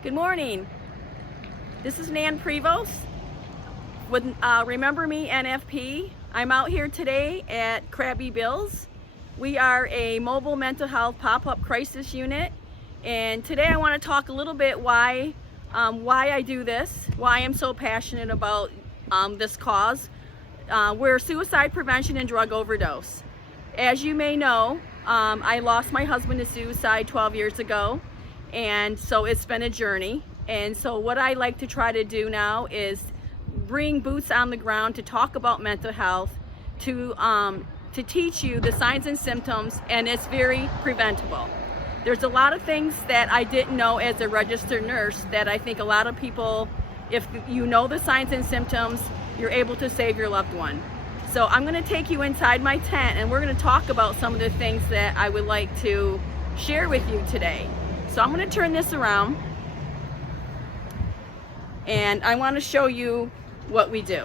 Good morning. This is Nan Prevost with Remember Me NFP. I'm out here today at Crabby Bill's. We are a mobile mental health pop-up crisis unit, and today I want to talk a little bit why I do this, why I'm so passionate about this cause. We're suicide prevention and drug overdose. As you may know, I lost my husband to suicide 12 years ago. And so it's been a journey. And so what I like to try to do now is bring boots on the ground to talk about mental health, to teach you the signs and symptoms, and it's very preventable. There's a lot of things that I didn't know as a registered nurse that I think a lot of people, if you know the signs and symptoms, you're able to save your loved one. So I'm going to take you inside my tent and we're going to talk about some of the things that I would like to share with you today. So I'm going to turn this around and I want to show you what we do.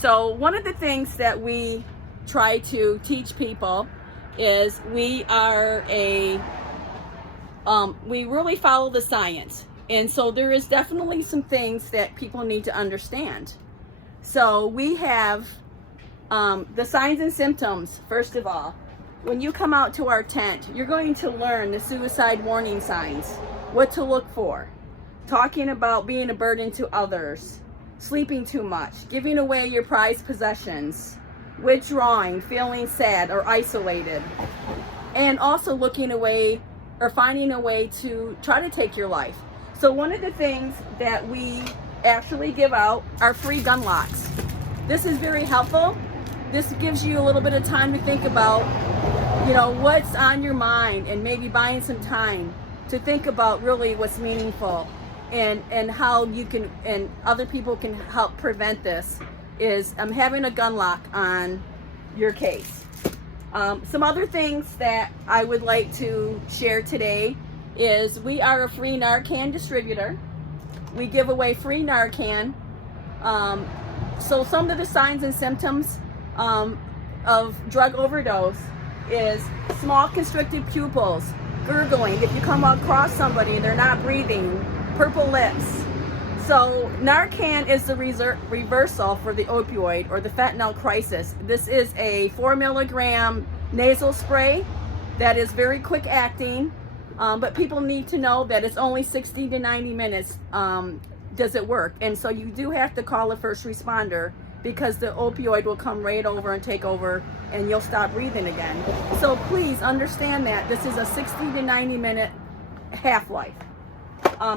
So one of the things that we try to teach people is we really follow the science. And so there is definitely some things that people need to understand. So we have the signs and symptoms, first of all. When you come out to our tent, you're going to learn the suicide warning signs, what to look for, talking about being a burden to others, sleeping too much, giving away your prized possessions, withdrawing, feeling sad or isolated, and also looking away or finding a way to try to take your life. So one of the things that we actually give out are free gun locks. This is very helpful. This gives you a little bit of time to think about, what's on your mind, and maybe buying some time to think about really what's meaningful and how you can, and other people can help prevent this, is having a gun lock on your case. Some other things that I would like to share today is we are a free Narcan distributor. We give away free Narcan. So some of the signs and symptoms of drug overdose is small constricted pupils, gurgling, if you come across somebody and they're not breathing, purple lips. So Narcan is the reversal for the opioid or the fentanyl crisis. This is a 4 milligram nasal spray that is very quick acting, but people need to know that it's only 60 to 90 minutes does it work. And so you do have to call a first responder, because the opioid will come right over and take over and you'll stop breathing again. So please understand that this is a 60 to 90 minute half-life.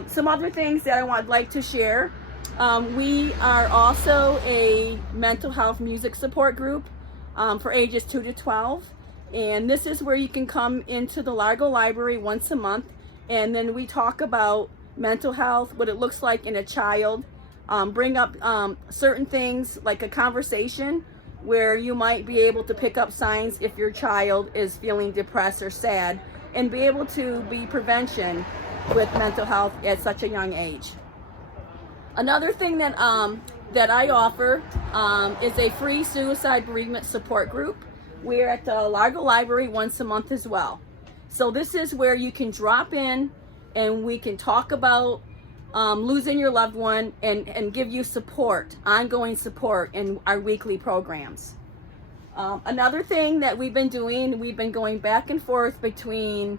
Some other things that I would like to share. We are also a mental health music support group for ages 2 to 12. And this is where you can come into the Largo Library once a month, and then we talk about mental health, what it looks like in a child, bring up certain things like a conversation where you might be able to pick up signs if your child is feeling depressed or sad, and be able to be prevention with mental health at such a young age. Another thing that I offer is a free suicide bereavement support group. We're at the Largo Library once a month as well. So this is where you can drop in and we can talk about losing your loved one and give you support, ongoing support in our weekly programs. Another thing that we've been doing, we've been going back and forth between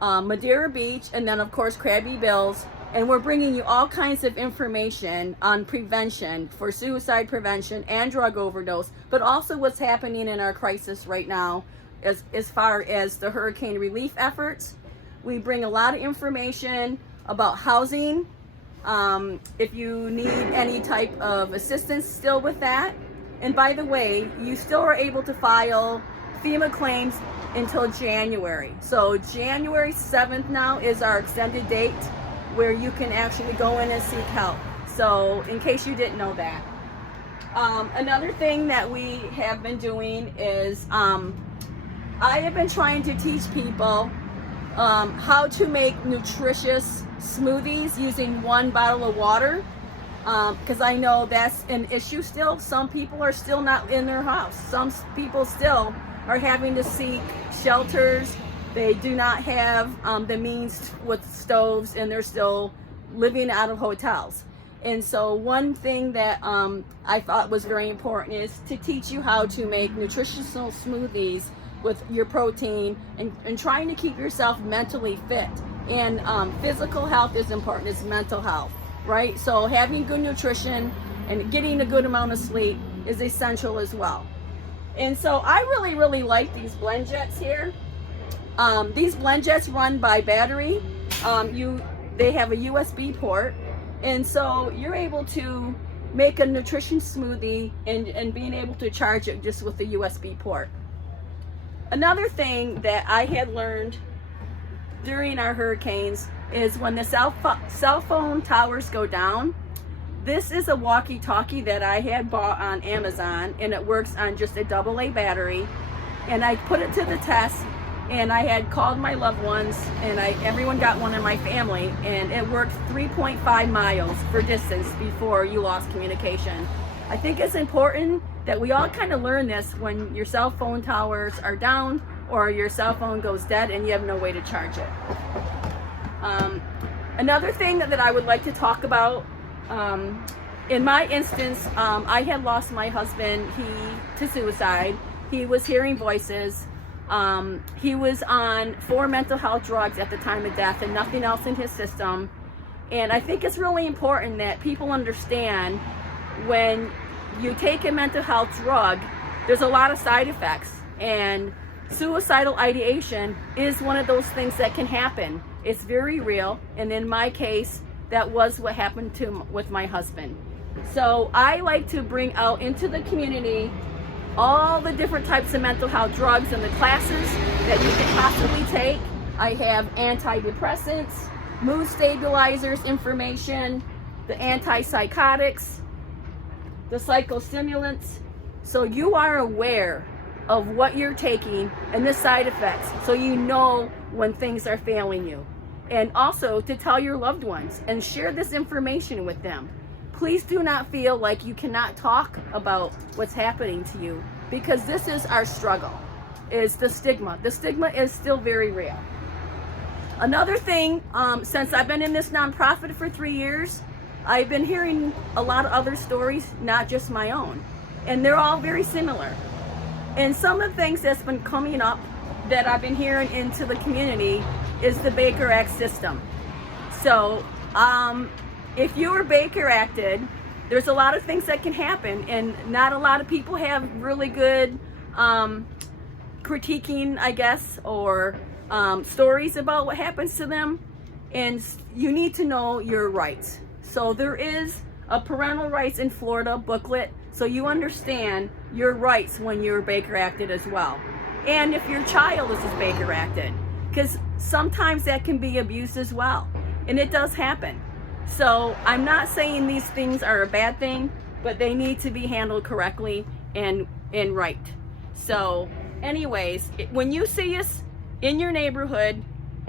Madeira Beach and then of course Crabby Bill's, and we're bringing you all kinds of information on prevention for suicide prevention and drug overdose, but also what's happening in our crisis right now as far as the hurricane relief efforts. We bring a lot of information about housing, if you need any type of assistance still with that. And by the way, you still are able to file FEMA claims until January. So January 7th now is our extended date where you can actually go in and seek help. So in case you didn't know that. Another thing that we have been doing is I have been trying to teach people how to make nutritious smoothies using 1 bottle of water, because I know that's an issue still. Some people are still not in their house. Some people still are having to seek shelters They do not have the means with stoves, and they're still living out of hotels. And so one thing that I thought was very important is to teach you how to make nutritional smoothies with your protein, and trying to keep yourself mentally fit. And physical health is important, it's mental health, right? So having good nutrition and getting a good amount of sleep is essential as well. And so I really like these blend jets here. These blend jets run by battery. They have a USB port, and so you're able to make a nutrition smoothie and being able to charge it just with the USB port. Another thing that I had learned during our hurricanes is when the cell phone towers go down, this is a walkie-talkie that I had bought on Amazon, and it works on just a AA battery. And I put it to the test, and I had called my loved ones, and everyone got one in my family, and it worked 3.5 miles for distance before you lost communication. I think it's important that we all kind of learn this when your cell phone towers are down or your cell phone goes dead and you have no way to charge it. Another thing that I would like to talk about, in my instance, I had lost my husband to suicide. He was hearing voices. He was on 4 mental health drugs at the time of death and nothing else in his system. And I think it's really important that people understand when you take a mental health drug, there's a lot of side effects, and suicidal ideation is one of those things that can happen. It's very real, and in my case, that was what happened with my husband. So I like to bring out into the community all the different types of mental health drugs and the classes that you can possibly take. I have antidepressants, mood stabilizers information, the antipsychotics, the psychostimulants, so you are aware of what you're taking and the side effects, so you know when things are failing you. And also to tell your loved ones and share this information with them. Please do not feel like you cannot talk about what's happening to you, because this is our struggle, is the stigma. The stigma is still very real. Another thing, since I've been in this nonprofit for 3 years, I've been hearing a lot of other stories, not just my own, and they're all very similar. And some of the things that's been coming up that I've been hearing into the community is the Baker Act system. So if you are Baker Acted, there's a lot of things that can happen, and not a lot of people have really good critiquing, I guess, or stories about what happens to them, and you need to know your rights. So there is a parental rights in Florida booklet, so you understand your rights when you're Baker Acted as well. And if your child is Baker Acted, because sometimes that can be abuse as well, and it does happen. So I'm not saying these things are a bad thing, but they need to be handled correctly and right. So anyways, when you see us in your neighborhood,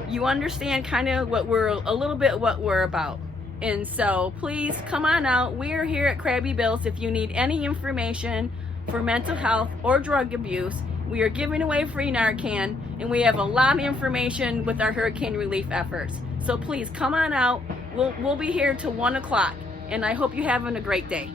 you understand kind of what we're about. And so please come on out. We are here at Crabby Bill's if you need any information for mental health or drug abuse. We are giving away free Narcan, and we have a lot of information with our hurricane relief efforts. So please come on out. We'll be here till 1 o'clock, and I hope you're having a great day.